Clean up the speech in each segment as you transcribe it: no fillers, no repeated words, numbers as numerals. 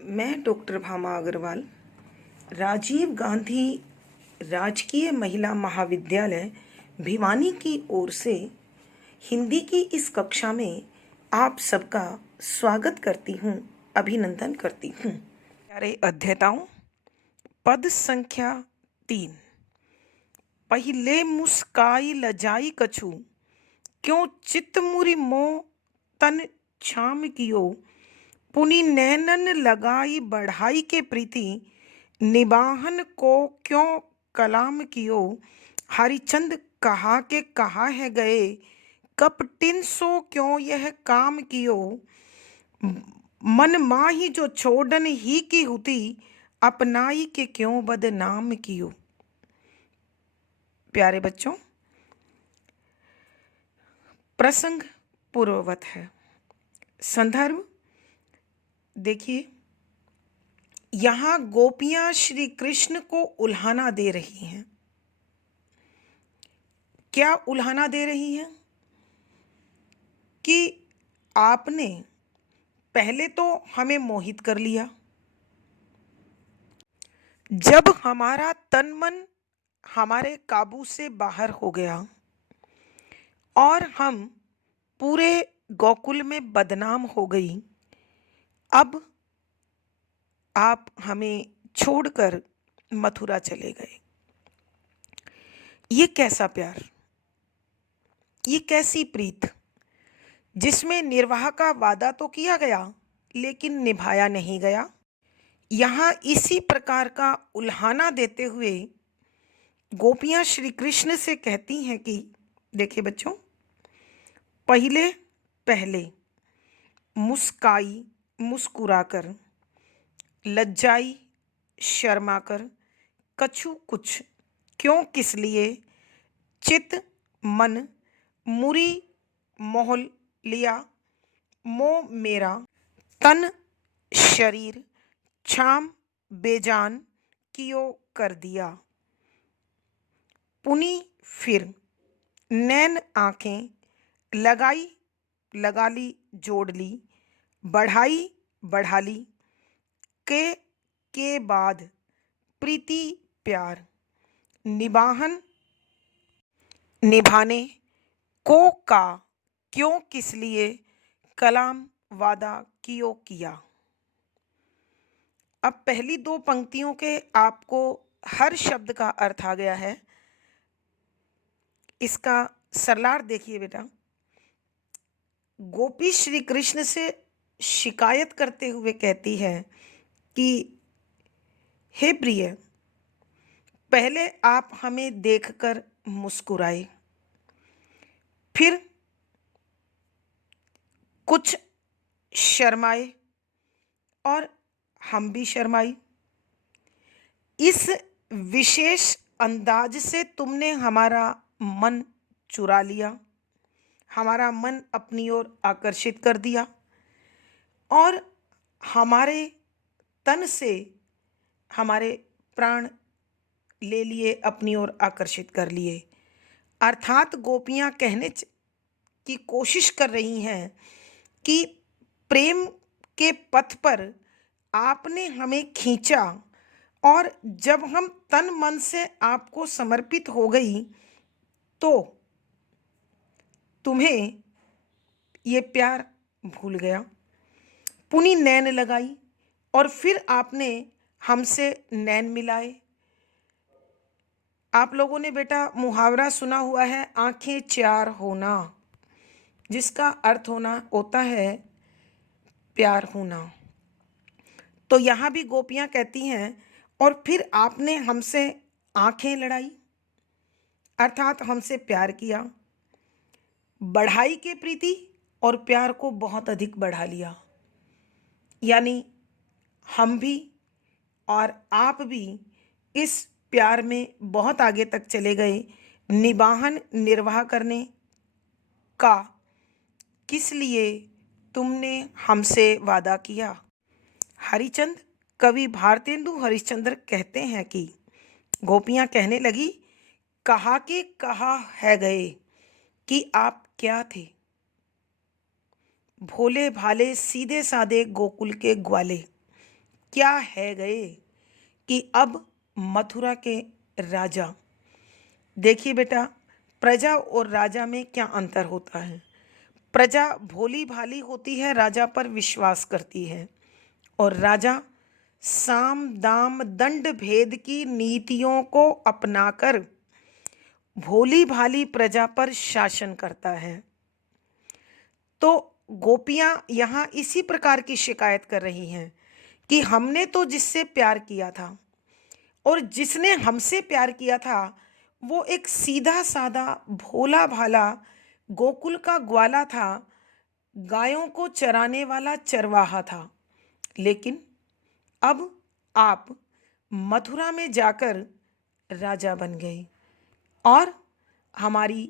मैं डॉक्टर भामा अग्रवाल राजीव गांधी राजकीय महिला महाविद्यालय भिवानी की ओर से हिंदी की इस कक्षा में आप सबका स्वागत करती हूँ, अभिनंदन करती हूँ। प्यारे अध्येताओं, पद संख्या 3। पहिले मुस्काई लजाई कछु, क्यों चित मुरी मोह तन छाम कियो, पुनि नैनन लगाई बढ़ाई के प्रीति, निबाहन को क्यों कलाम कियो, हरिचंद कहा के कहा है गए, कपटिन सो क्यों यह काम कियो, मन माही जो छोड़न ही की हुती, अपनाई के क्यों बदनाम कियो। प्यारे बच्चों, प्रसंग पूर्ववत है। संदर्भ देखिए, यहाँ गोपियां श्री कृष्ण को उल्हाना दे रही हैं। क्या उल्हाना दे रही हैं? कि आपने पहले तो हमें मोहित कर लिया, जब हमारा तन मन हमारे काबू से बाहर हो गया और हम पूरे गोकुल में बदनाम हो गई, अब आप हमें छोड़कर मथुरा चले गए। ये कैसा प्यार, ये कैसी प्रीत, जिसमें निर्वाह का वादा तो किया गया लेकिन निभाया नहीं गया। यहाँ इसी प्रकार का उल्हाना देते हुए गोपियां श्री कृष्ण से कहती हैं कि देखिए बच्चों, पहले मुस्काई मुस्कुराकर, लज्जाई शर्माकर, कछु कुछ क्यों किस लिए, चित मन मुरी मोह लिया, मोह मेरा तन शरीर, छाम बेजान कियो कर दिया, पुनी फिर नैन आंखें लगाई लगा ली जोड़ ली, बढ़ाई बढ़ा ली, के बाद प्रीति प्यार, निबाहन निभाने को का क्यों किस लिए, कलाम वादा कियो किया। अब पहली दो पंक्तियों के आपको हर शब्द का अर्थ आ गया है। इसका सरलार देखिए बेटा। गोपी श्री कृष्ण से शिकायत करते हुए कहती है कि हे प्रिय, पहले आप हमें देखकर मुस्कुराए, फिर कुछ शर्माए और हम भी शर्माई। इस विशेष अंदाज से तुमने हमारा मन चुरा लिया, हमारा मन अपनी ओर आकर्षित कर दिया और हमारे तन से हमारे प्राण ले लिए, अपनी ओर आकर्षित कर लिए। अर्थात गोपियां कहने की कोशिश कर रही हैं कि प्रेम के पथ पर आपने हमें खींचा और जब हम तन मन से आपको समर्पित हो गई तो तुम्हें ये प्यार भूल गया। पुनी नैन लगाई और फिर आपने हमसे नैन मिलाए। आप लोगों ने बेटा मुहावरा सुना हुआ है, आंखें चार होना, जिसका अर्थ होता है प्यार होना। तो यहाँ भी गोपियाँ कहती हैं और फिर आपने हमसे आंखें लड़ाई, अर्थात हमसे प्यार किया, बढ़ाई के प्रीति और प्यार को बहुत अधिक बढ़ा लिया। यानी हम भी और आप भी इस प्यार में बहुत आगे तक चले गए। निबाहन निर्वाह करने का किस लिए तुमने हमसे वादा किया। हरिचंद कवि भारतेंदु हरिश्चंद्र कहते हैं कि गोपियां कहने लगी, कहा के कहा है गए कि आप क्या थे, भोले भाले सीधे साधे गोकुल के ग्वाले, क्या है गए कि अब मथुरा के राजा, देखिए बेटा, प्रजा और राजा में क्या अंतर होता है। प्रजा भोली भाली होती है, राजा पर विश्वास करती है, और राजा साम दाम दंड भेद की नीतियों को अपनाकर भोली भाली प्रजा पर शासन करता है। तो गोपियां यहाँ इसी प्रकार की शिकायत कर रही हैं कि हमने तो जिससे प्यार किया था, और जिसने हमसे प्यार किया था वो एक सीधा साधा भोला भाला गोकुल का ग्वाला था, गायों को चराने वाला चरवाहा था। लेकिन अब आप मथुरा में जाकर राजा बन गए और हमारी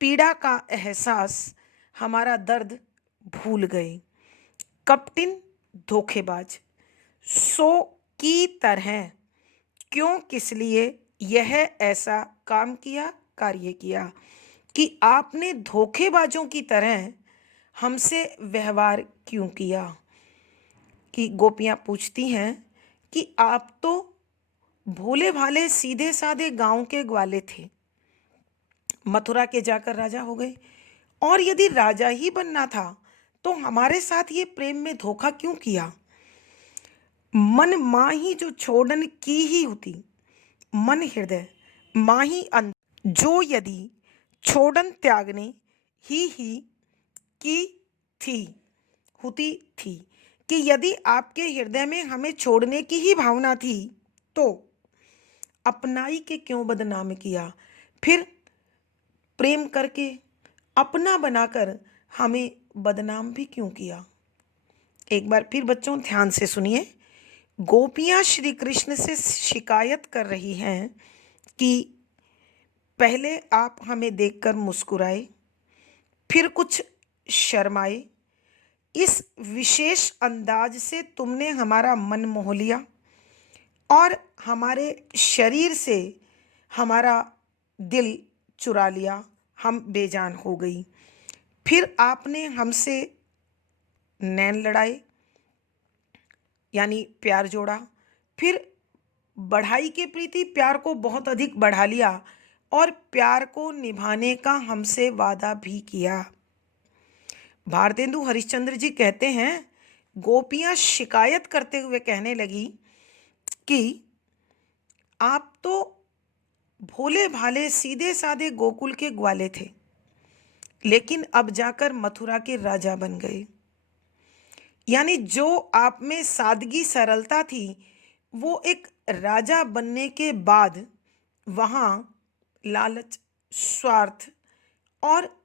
पीड़ा का एहसास, हमारा दर्द भूल गए। कपटिन धोखेबाज, सो की तरह क्यों किस लिए यह ऐसा काम किया, कार्य किया कि आपने धोखेबाजों की तरह हमसे व्यवहार क्यों किया। कि गोपियाँ पूछती हैं कि आप तो भोले भाले सीधे साधे गांव के ग्वाले थे, मथुरा के जाकर राजा हो गए, और यदि राजा ही बनना था तो हमारे साथ ये प्रेम में धोखा क्यों किया। मन माही जो छोड़न की ही होती, मन हृदय माही जो यदि छोड़न त्यागने ही की थी, होती थी, कि यदि आपके हृदय में हमें छोड़ने की ही भावना थी तो अपनाई के क्यों बदनाम किया, फिर प्रेम करके अपना बनाकर हमें बदनाम भी क्यों किया। एक बार फिर बच्चों ध्यान से सुनिए। गोपियाँ श्री कृष्ण से शिकायत कर रही हैं कि पहले आप हमें देखकर मुस्कुराए, फिर कुछ शर्माए, इस विशेष अंदाज से तुमने हमारा मन मोह लिया और हमारे शरीर से हमारा दिल चुरा लिया, हम बेजान हो गई। फिर आपने हमसे नैन लड़ाए, यानी प्यार जोड़ा, फिर बढ़ाई के प्रीति प्यार को बहुत अधिक बढ़ा लिया और प्यार को निभाने का हमसे वादा भी किया। भारतेंदु हरिश्चंद्र जी कहते हैं, गोपियाँ शिकायत करते हुए कहने लगी कि आप तो भोले भाले सीधे साधे गोकुल के ग्वाले थे, लेकिन अब जाकर मथुरा के राजा बन गए। यानी जो आप में सादगी सरलता थी वो एक राजा बनने के बाद वहाँ लालच, स्वार्थ और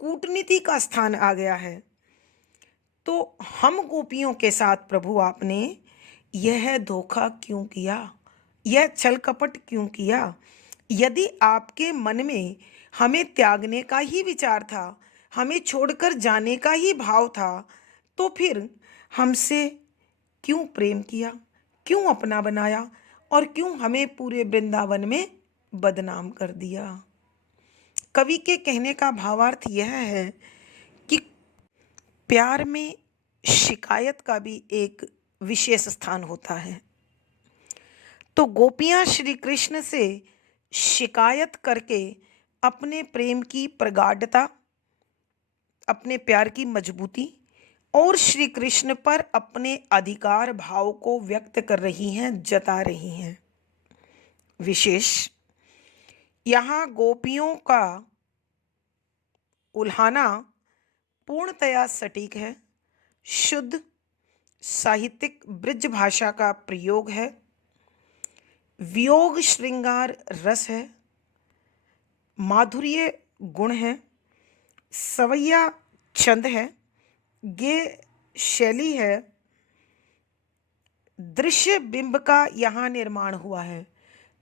कूटनीति का स्थान आ गया है। तो हम गोपियों के साथ प्रभु आपने यह धोखा क्यों किया, यह छल कपट क्यों किया। यदि आपके मन में हमें त्यागने का ही विचार था, हमें छोड़कर जाने का ही भाव था, तो फिर हमसे क्यों प्रेम किया, क्यों अपना बनाया और क्यों हमें पूरे वृंदावन में बदनाम कर दिया। कवि के कहने का भावार्थ यह है कि प्यार में शिकायत का भी एक विशेष स्थान होता है। तो गोपियाँ श्री कृष्ण से शिकायत करके अपने प्रेम की प्रगाढ़ता, अपने प्यार की मजबूती और श्री कृष्ण पर अपने अधिकार भाव को व्यक्त कर रही हैं, जता रही हैं। विशेष यहाँ गोपियों का उल्हाना पूर्णतया सटीक है, शुद्ध साहित्यिक ब्रज भाषा का प्रयोग है, वियोग श्रृंगार रस है, माधुर्य गुण है, सवैया छंद है, ये शैली है, दृश्य बिंब का यहाँ निर्माण हुआ है।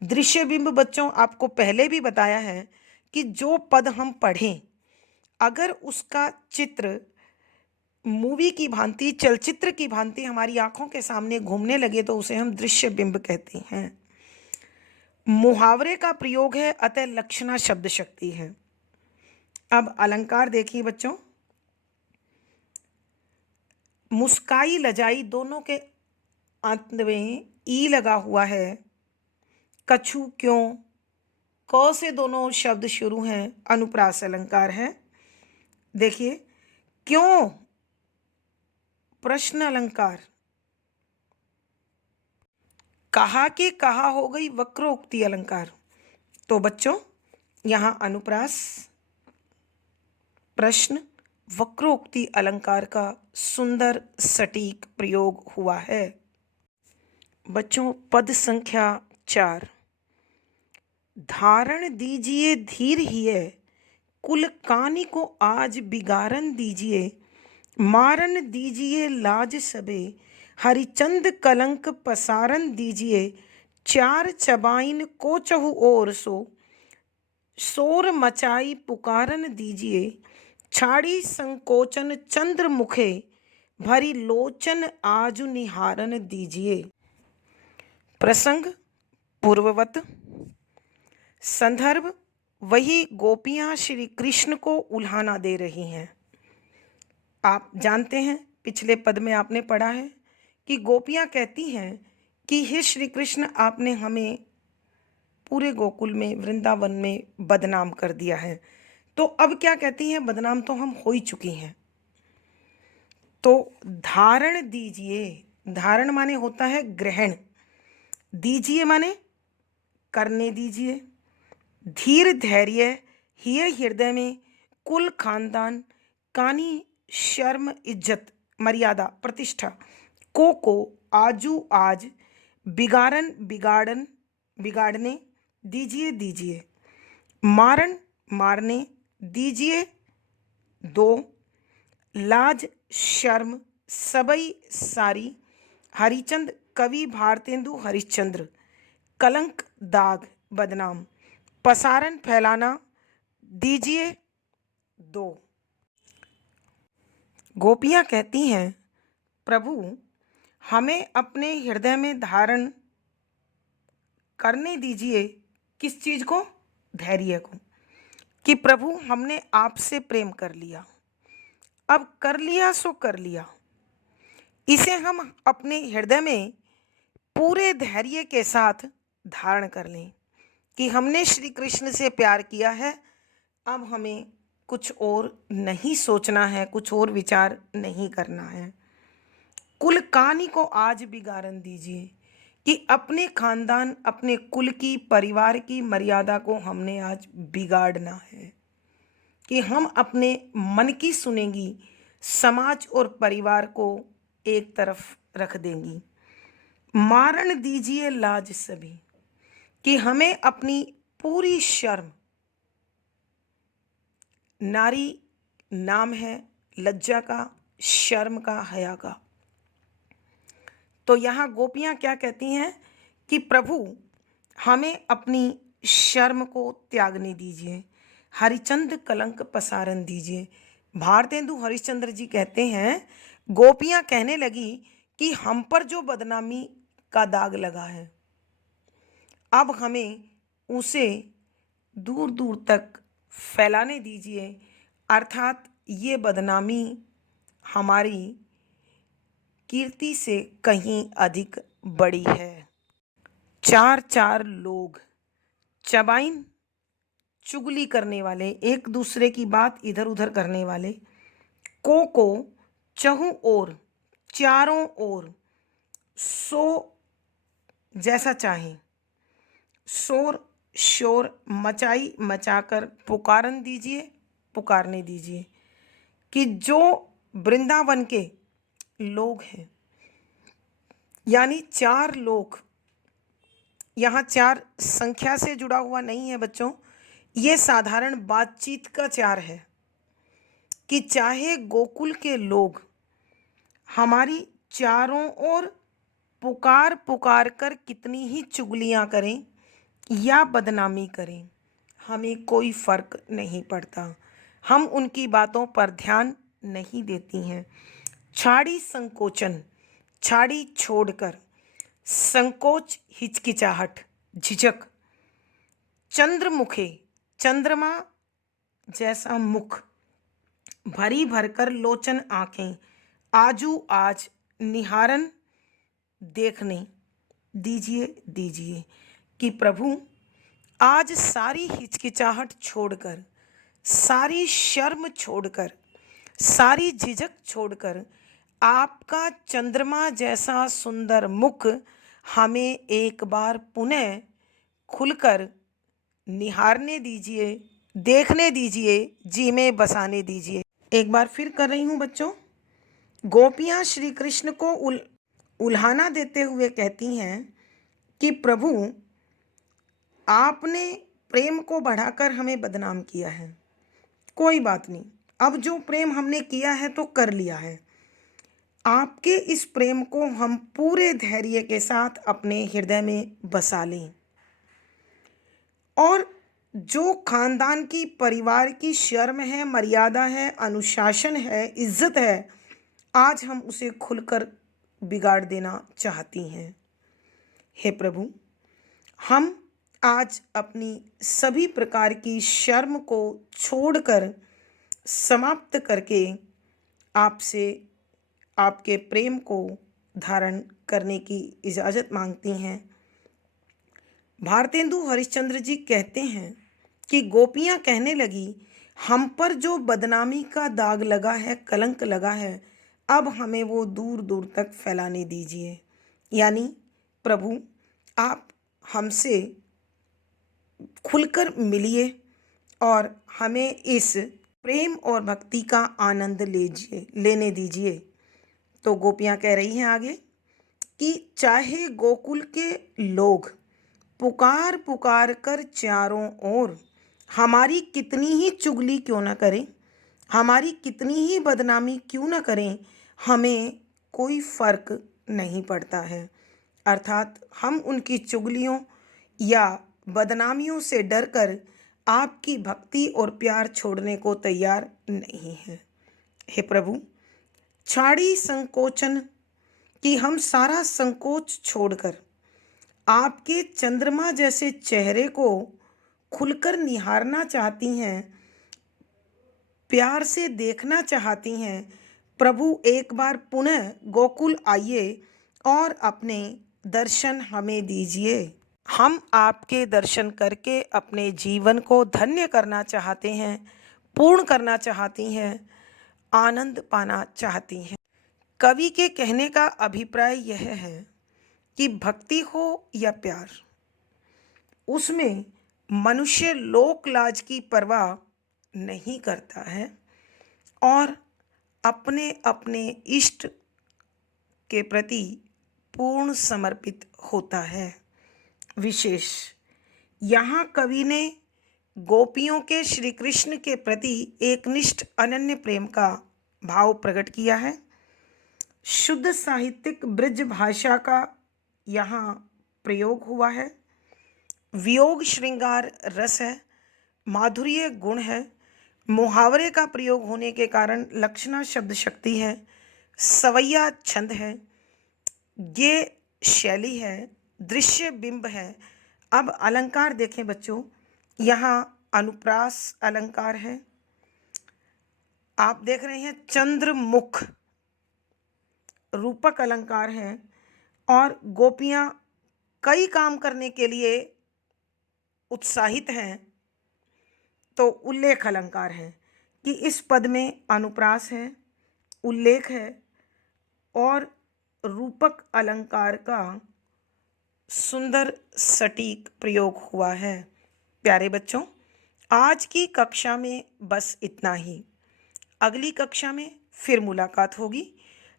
दृश्य बिंब बच्चों आपको पहले भी बताया है कि जो पद हम पढ़ें अगर उसका चित्र मूवी की भांति, चलचित्र की भांति हमारी आंखों के सामने घूमने लगे तो उसे हम दृश्य बिंब कहते हैं। मुहावरे का प्रयोग है, अतः लक्षणा शब्द शक्ति है। अब अलंकार देखिए बच्चों, मुस्काई लजाई दोनों के अंत में ई लगा हुआ है। कछु क्यों, क से दोनों शब्द शुरू हैं, अनुप्रास अलंकार है। देखिए, क्यों प्रश्न अलंकार, कहा के कहा हो गई वक्रोक्ति अलंकार। तो बच्चों यहाँ अनुप्रास, प्रश्न, वक्रोक्ति अलंकार का सुंदर सटीक प्रयोग हुआ है। बच्चों पद संख्या 4, धारण दीजिए धीर हिय, कुल कानी को आज बिगारन दीजिए, मारन दीजिए लाज सबे, हरिचंद कलंक पसारन दीजिए, चार चबाइन को चहु ओर सो, शोर मचाई पुकारन दीजिए, छाड़ी संकोचन चंद्र मुखे, भरी लोचन आजु निहारन दीजिए। प्रसंग पूर्ववत। संदर्भ, वही गोपियां श्री कृष्ण को उल्हाना दे रही हैं। आप जानते हैं, पिछले पद में आपने पढ़ा है कि गोपियां कहती हैं कि हे श्री कृष्ण, आपने हमें पूरे गोकुल में, वृंदावन में बदनाम कर दिया है। तो अब क्या कहती हैं, बदनाम तो हम हो ही चुकी हैं। तो धारण दीजिए, धारण माने होता है ग्रहण, दीजिए माने करने दीजिए, धीर धैर्य हिय हृदय में, कुल खानदान, कानी शर्म इज्जत मर्यादा प्रतिष्ठा, को आजू आज, बिगाड़न बिगाड़न बिगाड़ने दीजिए दीजिए, मारन मारने दीजिए, दो, लाज शर्म सबई सारी, हरिचंद कवि भारतेंदु हरिश्चंद्र, कलंक दाग बदनाम, पसारन फैलाना दीजिए, दो। गोपियां कहती हैं, प्रभु हमें अपने हृदय में धारण करने दीजिए, किस चीज को, धैर्य को, कि प्रभु हमने आपसे प्रेम कर लिया, अब कर लिया सो कर लिया, इसे हम अपने हृदय में पूरे धैर्य के साथ धारण कर लें कि हमने श्री कृष्ण से प्यार किया है, अब हमें कुछ और नहीं सोचना है, कुछ और विचार नहीं करना है। कुल कानी को आज बिगाड़न दीजिए, कि अपने खानदान, अपने कुल की, परिवार की मर्यादा को हमने आज बिगाड़ना है, कि हम अपने मन की सुनेंगी, समाज और परिवार को एक तरफ रख देंगी। मारन दीजिए लाज सभी, कि हमें अपनी पूरी शर्म, नारी नाम है लज्जा का, शर्म का, हया का। तो यहाँ गोपियाँ क्या कहती हैं कि प्रभु हमें अपनी शर्म को त्यागने दीजिए, हरिचंद कलंक पसारन दीजिए। भारतेंदु हरिश्चंद्र जी कहते हैं, गोपियाँ कहने लगी कि हम पर जो बदनामी का दाग लगा है, अब हमें उसे दूर दूर तक फैलाने दीजिए, अर्थात ये बदनामी हमारी कीर्ति से कहीं अधिक बड़ी है। चार चार लोग, चबाइन चुगली करने वाले, एक दूसरे की बात इधर उधर करने वाले, को चहु ओर, चारों ओर, सो जैसा चाहें, शोर शोर मचाई मचाकर पुकारन दीजिए, पुकारने दीजिए, कि जो वृंदावन के लोग हैं, यानी चार लोग, यहाँ चार संख्या से जुड़ा हुआ नहीं है बच्चों, ये साधारण बातचीत का चार है, कि चाहे गोकुल के लोग हमारी चारों ओर पुकार पुकार कर कितनी ही चुगलियाँ करें या बदनामी करें, हमें कोई फर्क नहीं पड़ता, हम उनकी बातों पर ध्यान नहीं देती हैं। छाड़ी संकोचन, छाड़ी छोड़कर, संकोच हिचकिचाहट झिझक, चंद्रमुखे चंद्रमा जैसा मुख, भरी भरकर लोचन आंखें, आजू आज निहारन देखने दीजिए कि प्रभु आज सारी हिचकिचाहट छोड़कर, सारी शर्म छोड़कर, सारी झिझक छोड़कर आपका चंद्रमा जैसा सुंदर मुख हमें एक बार पुनः खुलकर निहारने दीजिए, देखने दीजिए, जी में बसाने दीजिए। एक बार फिर कर रही हूँ बच्चों। गोपियाँ श्री कृष्ण को उल्हाना देते हुए कहती हैं कि प्रभु आपने प्रेम को बढ़ाकर हमें बदनाम किया है, कोई बात नहीं, अब जो प्रेम हमने किया है तो कर लिया है। आपके इस प्रेम को हम पूरे धैर्य के साथ अपने हृदय में बसा लें और जो खानदान की, परिवार की शर्म है, मर्यादा है, अनुशासन है, इज्जत है, आज हम उसे खुलकर बिगाड़ देना चाहती हैं। हे प्रभु, हम आज अपनी सभी प्रकार की शर्म को छोड़कर, समाप्त करके आपसे आपके प्रेम को धारण करने की इजाज़त मांगती हैं। भारतेंदु हरिश्चंद्र जी कहते हैं कि गोपियाँ कहने लगी, हम पर जो बदनामी का दाग लगा है, कलंक लगा है, अब हमें वो दूर दूर तक फैलाने दीजिए। यानी प्रभु आप हमसे खुलकर मिलिए और हमें इस प्रेम और भक्ति का आनंद लेने दीजिए। तो गोपियाँ कह रही हैं आगे कि चाहे गोकुल के लोग पुकार पुकार कर चारों ओर हमारी कितनी ही चुगली क्यों न करें, हमारी कितनी ही बदनामी क्यों न करें, हमें कोई फर्क नहीं पड़ता है। अर्थात हम उनकी चुगलियों या बदनामियों से डरकर आपकी भक्ति और प्यार छोड़ने को तैयार नहीं हैं। हे प्रभु, छाड़ी संकोचन कि हम सारा संकोच छोड़कर आपके चंद्रमा जैसे चेहरे को खुलकर निहारना चाहती हैं, प्यार से देखना चाहती हैं। प्रभु एक बार पुनः गोकुल आइए और अपने दर्शन हमें दीजिए। हम आपके दर्शन करके अपने जीवन को धन्य करना चाहते हैं, पूर्ण करना चाहती हैं, आनंद पाना चाहती हैं। कवि के कहने का अभिप्राय यह है कि भक्ति हो या प्यार, उसमें मनुष्य लोक लाज की परवाह नहीं करता है और अपने अपने इष्ट के प्रति पूर्ण समर्पित होता है। विशेष यहाँ कवि ने गोपियों के श्री कृष्ण के प्रति एकनिष्ठ अनन्य प्रेम का भाव प्रकट किया है। शुद्ध साहित्यिक ब्रज भाषा का यहाँ प्रयोग हुआ है। वियोग श्रृंगार रस है, माधुर्य गुण है, मुहावरे का प्रयोग होने के कारण लक्षणा शब्द शक्ति है, सवैया छंद है, ये शैली है, दृश्य बिंब है। अब अलंकार देखें बच्चों, यहाँ अनुप्रास अलंकार है। आप देख रहे हैं चंद्रमुख रूपक अलंकार है और गोपियाँ कई काम करने के लिए उत्साहित हैं, तो उल्लेख अलंकार है कि इस पद में अनुप्रास है, उल्लेख है और रूपक अलंकार का सुंदर सटीक प्रयोग हुआ है। प्यारे बच्चों, आज की कक्षा में बस इतना ही। अगली कक्षा में फिर मुलाकात होगी।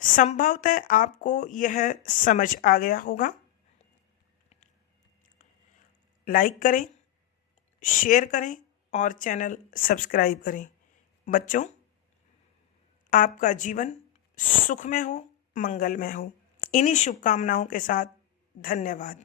संभवतः आपको यह समझ आ गया होगा। लाइक करें, शेयर करें और चैनल सब्सक्राइब करें। बच्चों, आपका जीवन सुखमय हो, मंगलमय हो। इन्हीं शुभकामनाओं के साथ धन्यवाद।